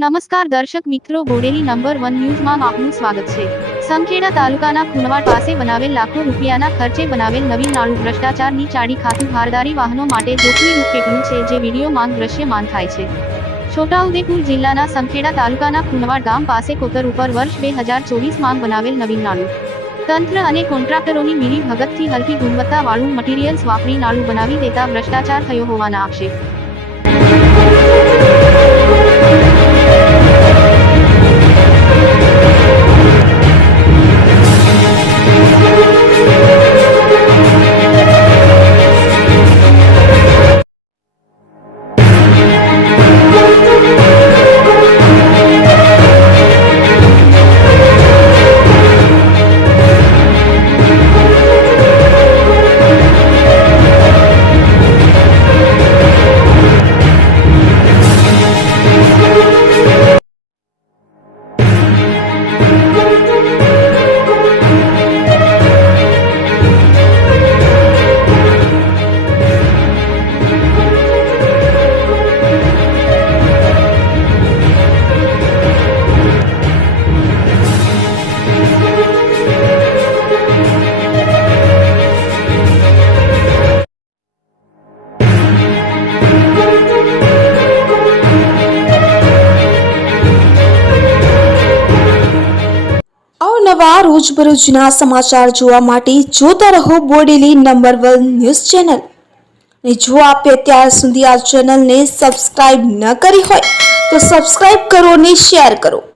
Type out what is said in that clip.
નમસ્કાર દર્શક મિત્રો, બોડેલી નંબર 1 ન્યૂઝમાં આપનું સ્વાગત છે। સંખેડા તાલુકાના ખુનવાડ પાસે બનાવેલ લાખો રૂપિયાના ખર્ચે બનાવેલ નવીન નાળું ભ્રષ્ટાચારની ચાડી ખાતું ભારદારી વાહનો માટે જોખમીરૂપ કેટલું છે, જે વિડીયોમાં દ્રશ્યમાન થાય છે। છોટાઉદેપુર જિલ્લાના સંખેડા તાલુકાના ખુનવાડ ગામ પાસે કોતર ઉપર વર્ષ 2024માં બનાવેલ નવીન નાળું તંત્ર અને કોન્ટ્રાક્ટરોની મિલી ભગતથી હલકી ગુણવત્તાવાળું મટીરીયલ્સ વાપરી નાળું બનાવી દેતા ભ્રષ્ટાચાર થયો હોવાના આક્ષેપ। નવા રોજબરોજના સમાચાર જોવા માટે જોતા રહો બોડેલી નંબર 1 ન્યૂઝ ચેનલ। અને જો આપે અત્યાર સુધી આ ચેનલને સબસ્ક્રાઇબ ન કરી હોય તો સબસ્ક્રાઇબ કરો અને શેર કરો।